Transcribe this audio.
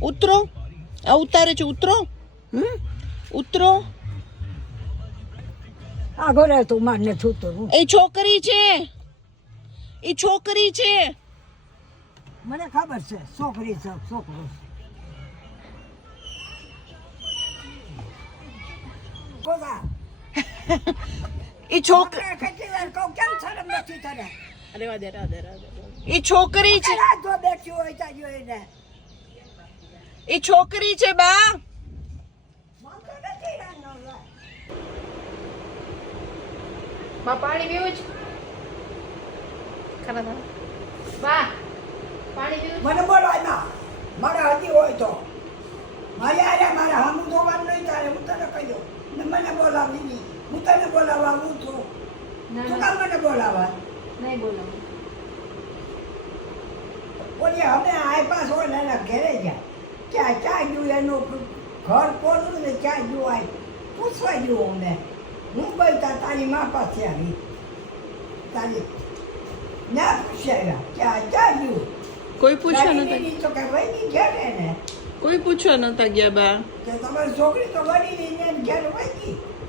ઉતરો. આ ઉતારે છે, ઉતરો. ઉતરો. આગળ તું મારને છૂટું. એ છોકરી છે, એ છોકરી છે. મને ખબર છે છોકરી છે છોકરો. કોકા એ છોકરી. કેટલી વાર કહું કેમ શરમ નથી તને? રેવા દે, રેવા દે, રેવા દે. એ છોકરી છે, જો બેઠી હોય ત્યાં જોઈને. એ છોકરી છે બા. બા પાણી પીવું છે? ખાના ખાના. બા પાણી પીવું છે? મને બોલાય ના મારે હજી હોય તો મારે આરે મારે હમ જોવાનું નહીં તારે હું તને કહી દઉં ને મને બોલાવવી નહીં હું તને બોલાવવા હું છું તું કામ મને બોલાવવા નહીં બોલાવું. બોલીએ અમે આઈપાસ હોય ને એના ઘેરે ગયા ક્યાં ચા ગયું એનું ઘર કોનું ને ચા ગયું આય પૂછવા ગયું અમને હું ગઈ તારી મા પાસે આવી તારી ના પૂછ્યા ક્યાં ચા ગયું કોઈ પૂછવા નતા, તો કે વહી ઘેરે ને કોઈ પૂછવા નતા ગયા બા. કે તમારી છોકરી તો વળી ને ઘેર વહી ગઈ